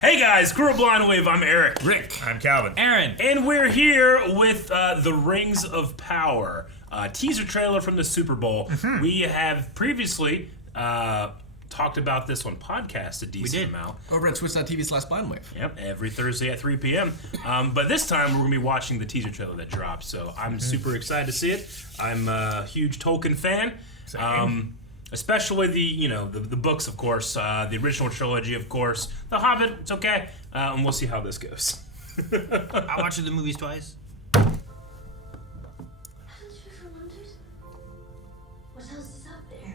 Hey guys, Crew of Blind Wave, I'm Eric. Rick. I'm Calvin. Aaron. And we're here with The Rings of Power, a teaser trailer from the Super Bowl. Mm-hmm. We have previously talked about this on podcast a decent amount. Over at twitch.tv/blindwave. Yep, every Thursday at 3 p.m. But this time we're going to be watching the teaser trailer that dropped, so I'm super excited to see it. I'm a huge Tolkien fan. Especially the books, of course, the original trilogy, of course. The Hobbit, it's okay. And we'll see how this goes. I watched the movies twice. Haven't you ever wondered what else is out there?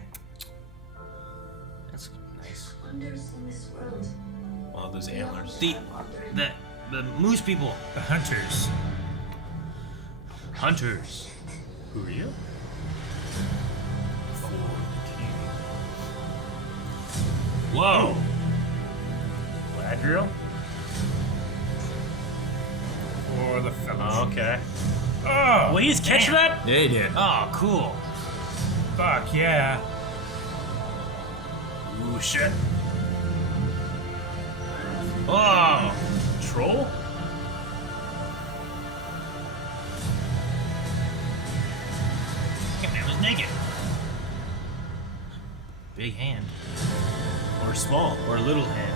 That's nice. Wonders in this world. Wow, those antlers. The moose people. The Hunters. Hunters. Who are you? Whoa. Gladriel? For the fellas. Oh, okay. Oh, Will he's catch that? Yeah, he did. Oh, cool. fuck yeah. Ooh, shit. Whoa. Troll? That man was naked. Big hand. Or small? Or little hand.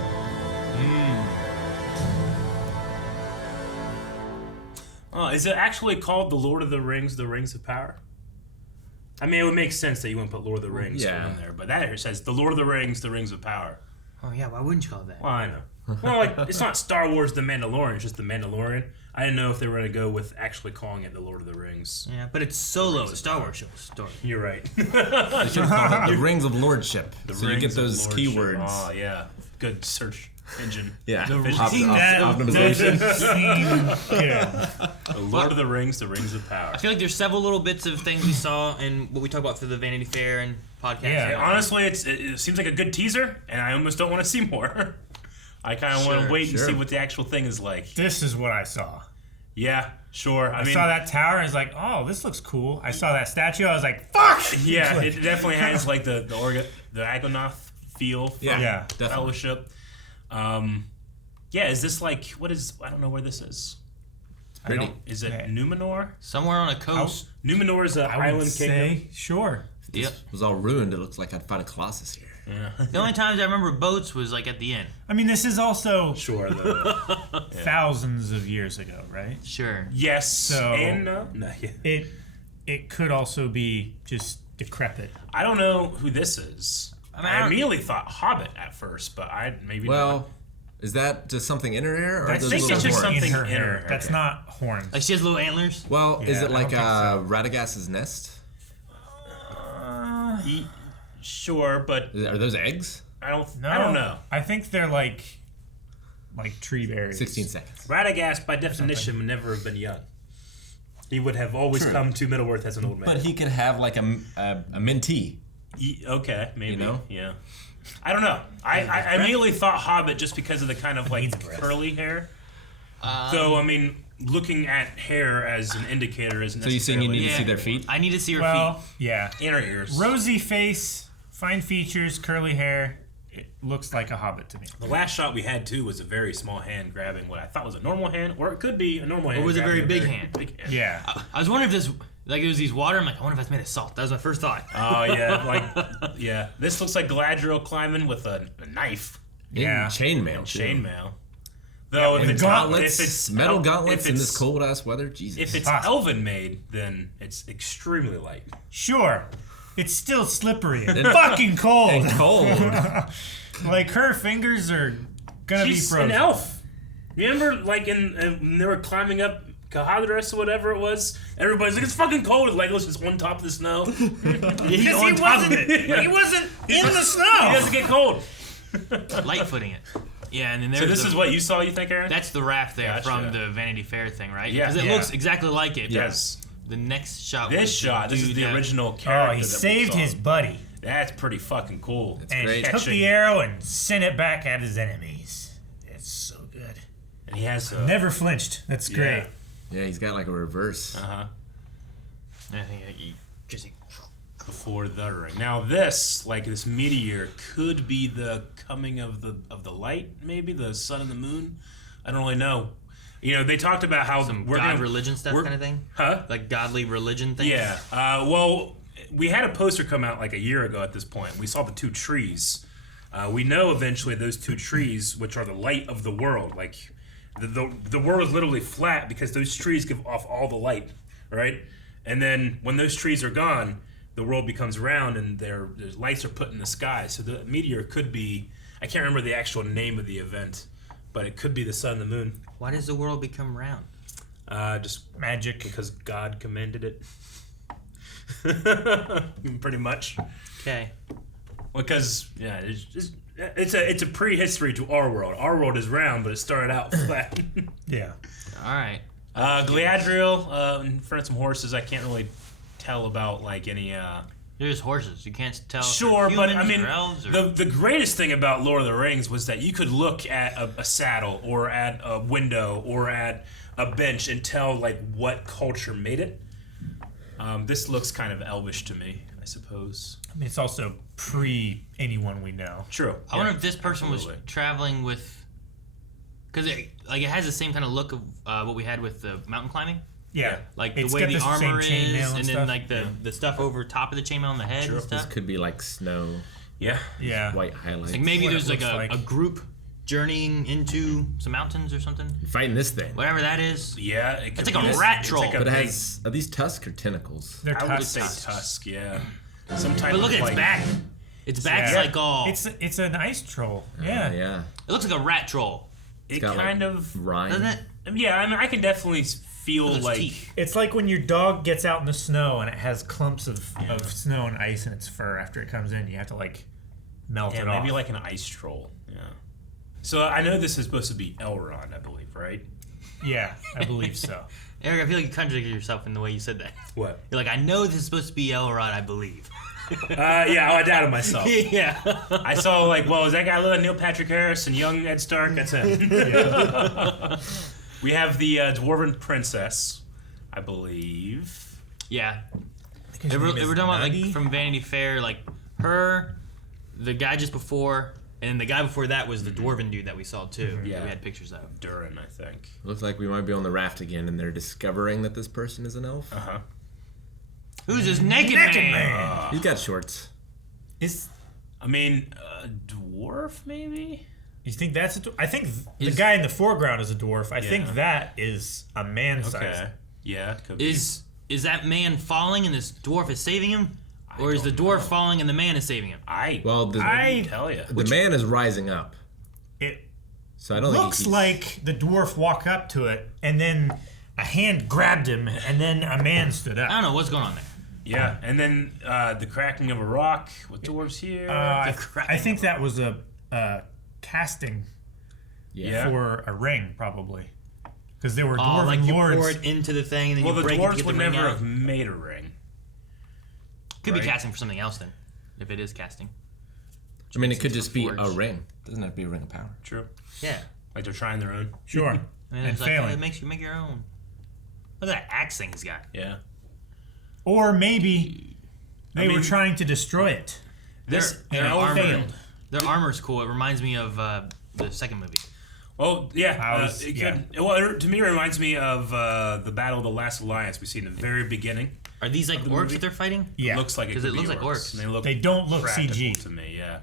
Oh, is it actually called The Lord of the Rings, The Rings of Power? I mean, it would make sense that you wouldn't put Lord of the Rings in there, but that here says The Lord of the Rings, The Rings of Power. Oh, yeah, why wouldn't you call it that? Well, I know. Well, like, it's not Star Wars The Mandalorian, it's just The Mandalorian. I didn't know if they were going to go with actually calling it The Lord of the Rings. Yeah, but it's Solo, a Star Wars show. Story. You're right. They should have called it the Rings of Lordship. So you Rings get of those Lordship. keywords. Oh, yeah. Good search engine. Yeah. Efficiency. Optimization. The Lord of the Rings, The Rings of Power. I feel like there's several little bits of things we saw in what we talked about for the Vanity Fair and podcast. Yeah. Honestly, it seems like a good teaser, and I almost don't want to see more. I kind of want to wait and see what the actual thing is like. This is what I saw. Yeah, sure. I saw that tower and I was like, oh, this looks cool. I saw that statue. I was like, fuck! Yeah, it definitely has like the Agonoth feel from Yeah, definitely. Fellowship. Yeah, is this like, what is, I don't know where this is. Pretty. Is it Numenor? Somewhere on a coast. Numenor is an I would island say, kingdom. sure. This Yep. was all ruined. It looks like I'd find a Colossus here. Yeah. The only times I remember boats was like at the end. I mean, this is also Sure. thousands of years ago, right? Sure. Yes So- and no. No, yeah. It could also be just decrepit. I don't know who this is. I mean, I immediately thought Hobbit at first, but maybe not. Well, is that just something in her hair? Or I are those think little it's just horns? something in her in hair. her That's hair. not horns. Like she has little antlers. Well, is Yeah, it I like don't Radagast's nest? Sure, but Are those eggs? I don't know. I think they're like tree berries. 16 seconds. Radagast, by definition, would never have been young. He would have always True. come to Middle-earth as an old man. But he could have like a mentee. Okay, maybe. You know? Yeah. I don't know. I immediately thought Hobbit just because of the kind of like needs breath. curly hair. Though, I mean, looking at hair as an indicator isn't So you're saying you need to Yeah. see their feet? I need to see her Well, feet. yeah. in her ears. Rosy face, fine features, curly hair. It looks like a hobbit to me. The last shot we had too was a very small hand grabbing what I thought was a normal hand, or it could be a normal hand. was a grabbing very big hand. Big hand. Yeah. I was wondering if this, like, it was these water. I'm like, I wonder if that's made of salt. That was my first thought. Oh yeah, yeah. This looks like Galadriel climbing with a knife, Yeah. Chainmail. too. chainmail. Though if And it's gauntlets, if it's metal if gauntlets in it's- this cold ass weather. Jesus. If it's Hot. elven made, then it's extremely light. Sure. It's still slippery and fucking cold. and cold. Like her fingers are gonna She's be frozen. an elf. Remember, like when they were climbing up Cahadras or whatever it was. Everybody's like, it's fucking cold. Legolas is on top of the snow. He's on top of it. He wasn't in the He snow. doesn't get cold. Light footing it. Yeah, and then there's So this is what you saw, you think, Aaron? That's the raft there Gotcha. from the Vanity Fair thing, right? Yeah. Because it Yeah. looks exactly like it. but Yes. The next shot. This was shot, this is dude the that- original character. Oh, he that we saved saw. his buddy That's pretty fucking cool. and great. took Catching- the arrow and sent it back at his enemies. It's so good. And he has Never flinched. That's great. Yeah, he's got like a reverse. Uh huh. I think he just before the ring. Now this meteor could be the coming of the light, maybe the sun and the moon. I don't really know. You know, they talked about how religion stuff kind of thing. Huh? Like godly religion thing. Yeah. Well, we had a poster come out like a year ago at this point. We saw the two trees. We know eventually those two trees, which are the light of the world, like the world is literally flat because those trees give off all the light, right? And then when those trees are gone, the world becomes round and their lights are put in the sky. So the meteor could be, I can't remember the actual name of the event, but it could be the sun and the moon. Why does the world become round? Just Magic. because God commanded it. Pretty much. Okay. Because it's a prehistory to our world. Our world is round, but it started out flat. Yeah. All right. Galadriel, in front of some horses. I can't really tell about like any. There's horses. You can't tell. if Sure, they're but I humans mean, or elves or... the greatest thing about Lord of the Rings was that you could look at a saddle or at a window or at a bench and tell like what culture made it. This looks kind of elvish to me, I suppose. I mean, it's also pre anyone we know. True. I wonder if this person was absolutely. traveling with, because it has the same kind of look of what we had with the mountain climbing, Yeah. like It's the way got the same armor is, chainmail and then stuff. like the stuff over top of the chainmail on the head and This stuff. could be like snow, Yeah. Yeah. white highlights. Like maybe what there's it like looks a like. group journeying into some mountains or something. Fighting this thing. Whatever that is. Yeah. It could It's like be a rat it's troll. like a But it big- has, are these tusks or tentacles? They're I would say tusks. tusk. Yeah. Some type But look of at its like, back. Its back's Yeah. like all. It's an ice troll. Yeah. Yeah. It looks like a rat troll, It got, like, kind of. Rhyme. doesn't it? Yeah. I mean, I can definitely feel With its like. teeth. It's like when your dog gets out in the snow and it has clumps of snow and ice in its fur after it comes in. You have to like melt Yeah, it maybe off. like an ice troll. Yeah. So I know this is supposed to be Elrond, I believe, right? Yeah, I believe so. Eric, I feel like you contradicted yourself in the way you said that. What? You're like, I know this is supposed to be Elrond, I believe. Yeah, I doubted myself. Yeah. I saw like, well, is that guy little Neil Patrick Harris and young Ed Stark? That's him. We have the Dwarven Princess, I believe. Yeah. His They were name is talking about like Nuggy? from Vanity Fair, like her, the guy just before, and the guy before that was the dwarven dude that we saw too. Yeah. That we had pictures of. Durin, I think. Looks like we might be on the raft again, and they're discovering that this person is an elf. Uh huh. Who's this naked man? He's got shorts. Is I mean, dwarf maybe. you think that's a I think the Is- guy in the foreground is a dwarf. I Yeah. think that is a man Okay. size. Yeah, could be. Is that man falling and this dwarf is saving him, or is the don't dwarf know. falling and the man is saving him? Well, the I tell you. man is rising up, it so I don't looks think he's, like the dwarf walked up to it and then a hand grabbed him and then a man stood I up. don't know what's going on there. Yeah, and then the cracking of a rock with dwarves here. I think that was a casting yeah. for a ring, probably, because there were Oh, dwarven like you lords. pour it into the thing and then Well, you the break it to dwarves get would the ring never out. have made a ring. Could be right? casting for something else then, if it is casting. I mean, it could just be a Forged. ring. Doesn't have to be a ring of power. True. Yeah. Like they're trying their own. Sure, I mean, and it's like, failing. it makes you make your own. Look at that axe thing he's got. Yeah. Or maybe they were mean- trying to destroy it. This Their an armor, failed. their armor's cool. It reminds me of the second movie. Well, yeah. I was- it yeah. could, well, to me, it reminds me of the Battle of the Last Alliance we see in the very beginning. Are these like the orcs movie? that they're fighting? Yeah, It looks like it 'Cause could it looks be like orcs. orcs. And they look They don't look practical CG. to me, yeah.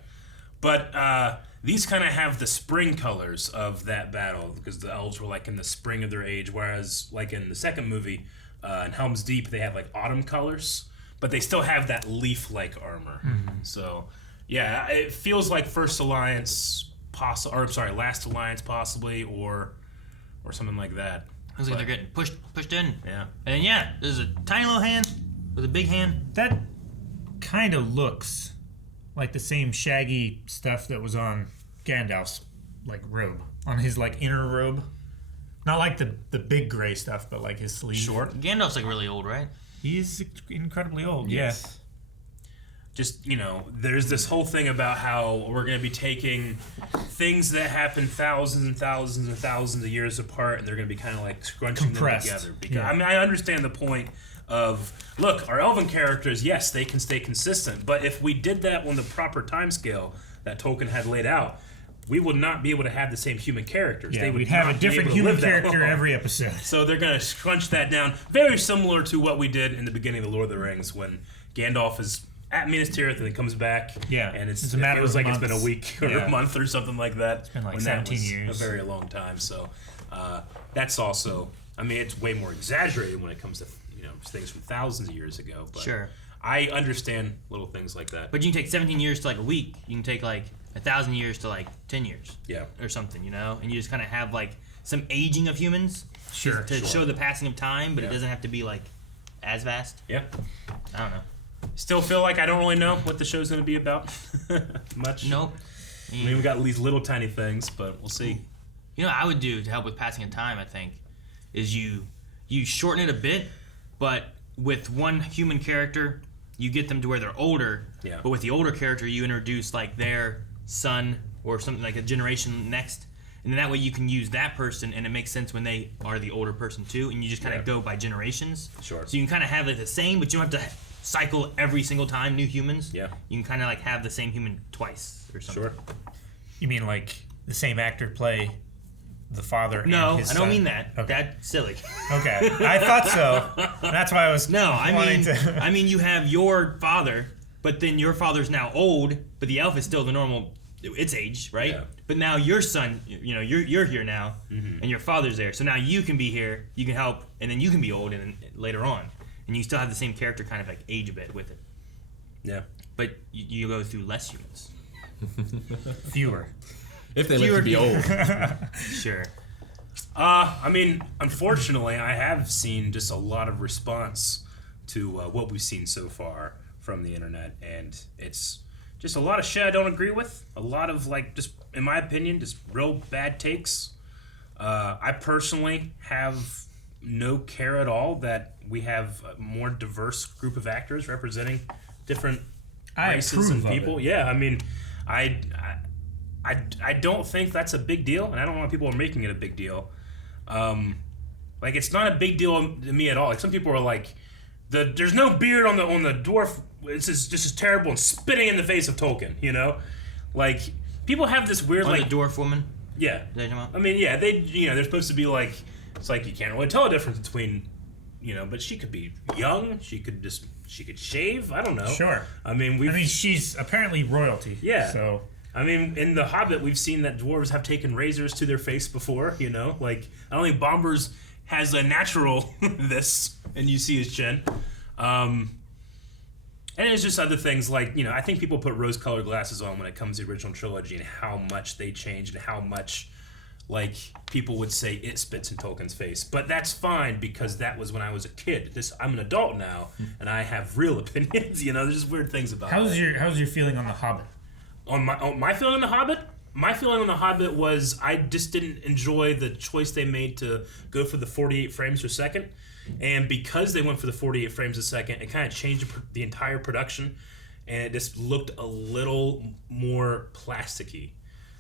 But these kind of have the spring colors of that battle because the elves were like in the spring of their age, whereas like in the second movie, in Helm's Deep, they have like autumn colors, but they still have that leaf-like armor. So, yeah, it feels like First Alliance, Last Alliance possibly, or something like that. Looks like they're getting pushed in. Yeah. And yeah, there's a tiny little hand with a big hand. That kind of looks like the same shaggy stuff that was on Gandalf's like robe, on his like inner robe. Not like the big gray stuff, but like his sleeve. Short. Gandalf's like really old, right? He's incredibly old. Yes. Just, there's this whole thing about how we're going to be taking things that happen thousands and thousands and thousands of years apart, and they're going to be kind of like scrunching Compressed. them together. Because Yeah. I mean, I understand the point of, look, our elven characters, yes, they can stay consistent, but if we did that on the proper time scale that Tolkien had laid out, we would not be able to have the same human characters. Yeah, they would we'd have a not be different able to human live that character long. every episode. So they're going to crunch that down, very similar to what we did in the beginning of The Lord of the Rings when Gandalf is at Minas Tirith and he comes back. Yeah, and it's a matter it feels of like it's been a months. week or a month or something like that. It's been like when that 17 was years. A very long time. So that's also, I mean, it's way more exaggerated when it comes to things from thousands of years ago. But Sure. I understand little things like that. But you can take 17 years to like a week. You can take like 1,000 years to like 10 years. Yeah. Or something, and you just kind of have like some aging of humans. Sure. To show the passing of time, but Yeah. it doesn't have to be like as vast. Yeah. I don't know. Still feel like I don't really know what the show's going to be about much. Nope. I mean, we got these little tiny things, but we'll see. You know what I would do to help with passing of time, I think, is you shorten it a bit, but with one human character, you get them to where they're older. Yeah. But with the older character, you introduce like their son or something like a generation next. And then that way you can use that person, and it makes sense when they are the older person too, and you just kind of go by generations. Sure. So you can kind of have like the same, but you don't have to cycle every single time new humans. Yeah. You can kind of like have the same human twice or something. Sure. You mean like the same actor play the father No, and his I son? don't mean that. Okay. That's silly. Okay, I thought so. That's why I was No, I wanting mean, to. I mean, you have your father, but then your father's now old, but the elf is still the normal, its age, right? Yeah. But now your son, you're here now, and your father's there, so now you can be here, you can help, and then you can be old, and then later on, and you still have the same character, kind of like age a bit with it, Yeah. but you go through less humans. Fewer. If they live to be old. Sure. I mean, unfortunately, I have seen just a lot of response to what we've seen so far from the internet, and it's just a lot of shit I don't agree with. A lot of, like, just, in my opinion, just real bad takes. I personally have no care at all that we have a more diverse group of actors representing different I races and approve of people. it. Yeah, I mean, I don't think that's a big deal, and I don't know why people are making it a big deal. Like, it's not a big deal to me at all. Like, some people are like, there's no beard on the dwarf. It's just as terrible and spitting in the face of Tolkien. Like, people have this weird On like the dwarf woman. yeah. Is that what you're talking about? I mean, yeah, they're supposed to be like, it's like you can't really tell a difference between, but she could be young. She could shave. I don't know. Sure. I mean, She's apparently royalty. Yeah. So I mean, in The Hobbit, we've seen that dwarves have taken razors to their face before, Like, I don't think Bombers has a natural this, and you see his chin. And it's just other things like, I think people put rose-colored glasses on when it comes to the original trilogy and how much they changed and how much, like, people would say it spits in Tolkien's face. But that's fine because that was when I was a kid. I'm an adult now, and I have real opinions, There's just weird things about it. how's your feeling on The Hobbit? On my feeling on The Hobbit? My feeling on The Hobbit was I just didn't enjoy the choice they made to go for the 48 frames per second. And because they went for the 48 frames a second, it kind of changed the entire production. And it just looked a little more plasticky.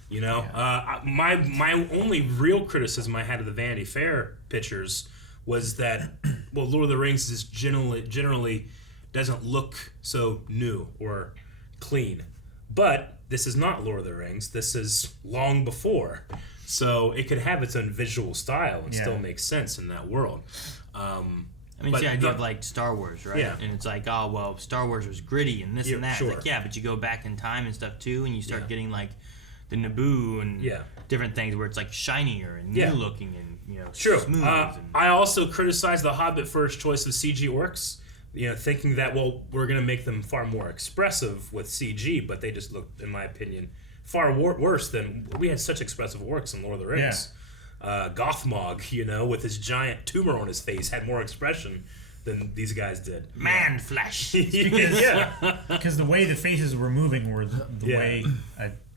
My only real criticism I had of the Vanity Fair pictures was that, Lord of the Rings is generally doesn't look so new or clean. But this is not Lord of the Rings. This is long before. So it could have its own visual style and still make sense in that world. I mean, it's the idea of like Star Wars, right? Yeah. And it's like, oh, well, Star Wars was gritty and this and that. Sure. It's like, yeah, but you go back in time and stuff too, and you start getting like the Naboo and different things where it's like shinier and new looking and, True. smooth. I also criticized the Hobbit for its choice of CG orcs, thinking that, we're going to make them far more expressive with CG, but they just looked, in my opinion, far worse than, we had such expressive orcs in Lord of the Rings. Gothmog, with his giant tumor on his face, had more expression than these guys did. Man flesh. Because the way the faces were moving were the way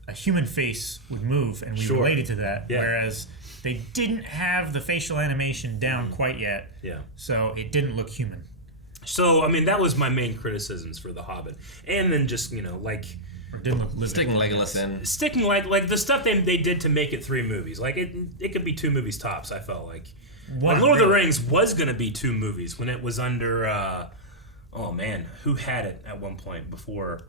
a human face would move, and we related to that. Yeah. Whereas they didn't have the facial animation down quite yet. Yeah. So it didn't look human. So, I mean, that was my main criticisms for The Hobbit. And then just, Or didn't look living. Sticking Legolas in. Sticking like the stuff they did to make it 3 movies. Like it could be 2 movies tops. I felt like. Lord of the Rings was gonna be 2 movies when it was under. Oh man, who had it at one point before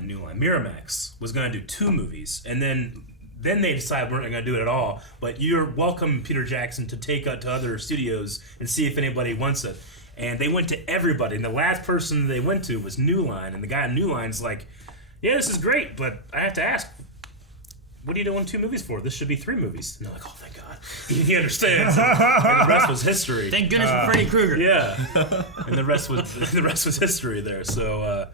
New Line? Miramax was gonna do 2 movies, and then they decided we're not gonna do it at all. But you're welcome, Peter Jackson, to take it to other studios and see if anybody wants it. And they went to everybody, and the last person they went to was New Line, and the guy at New Line's like, "Yeah, this is great, but I have to ask, what are you doing 2 movies for? This should be 3 movies." And they're like, "Oh, thank God, he understands." And the rest was history. Thank goodness for Freddy Krueger. Yeah, and the rest was history there. So,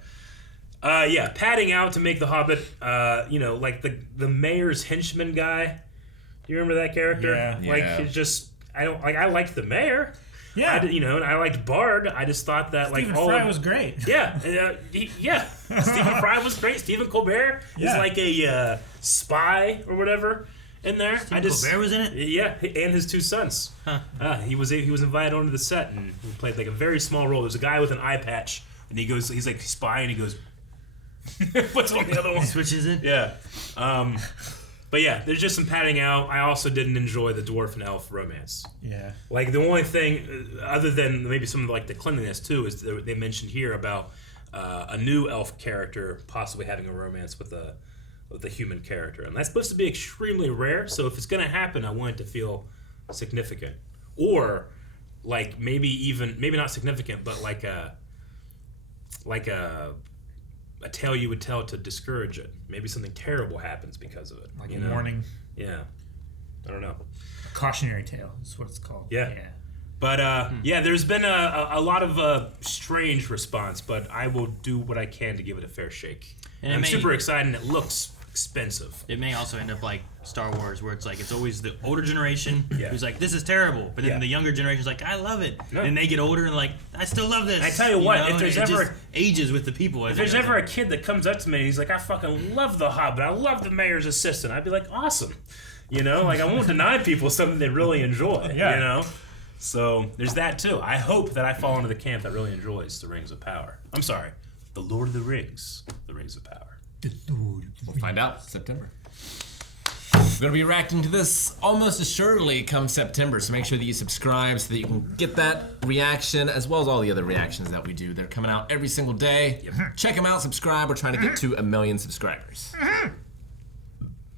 yeah, padding out to make the Hobbit. Like the mayor's henchman guy. Do you remember that character? Yeah. Like it's just I liked the mayor. Yeah. And I liked Bard. I just thought that Stephen Fry was great. Yeah, Stephen Fry was great. Stephen Colbert is like a spy or whatever in there. Colbert was in it. Yeah, and his 2 sons. Huh. He was invited onto the set and he played like a very small role. There's a guy with an eye patch and he's like spy and he goes, "What's on the other one?" Switches it. Yeah. But yeah, there's just some padding out. I also didn't enjoy the dwarf and elf romance. Yeah. Like the only thing, other than maybe some of like the cleanliness too, is they mentioned here about a new elf character possibly having a romance with a human character, and that's supposed to be extremely rare. So if it's gonna happen, I want it to feel significant, or like maybe not significant, but like a tale you would tell to discourage it. Maybe something terrible happens because of it. Like a warning. Yeah. I don't know. A cautionary tale is what it's called. Yeah. But, yeah, there's been a lot of strange response, but I will do what I can to give it a fair shake. And I'm super excited, and it looks expensive. It may also end up like Star Wars, where it's like it's always the older generation who's like, "This is terrible," but then the younger generation's like, "I love it," and they get older and like, "I still love this." I tell you what, if there's ever just ages with the people, if there's ever a kid that comes up to me and he's like, "I fucking love the Hobbit, I love the Mayor's Assistant," I'd be like, "Awesome," like I won't deny people something they really enjoy, So there's that too. I hope that I fall into the camp that really enjoys the Rings of Power. I'm sorry, the Lord of the Rings, the Rings of Power. We'll find out September. We're going to be reacting to this almost assuredly come September, so make sure that you subscribe so that you can get that reaction as well as all the other reactions that we do. They're coming out every single day. Check them out, subscribe. We're trying to get to 1 million subscribers.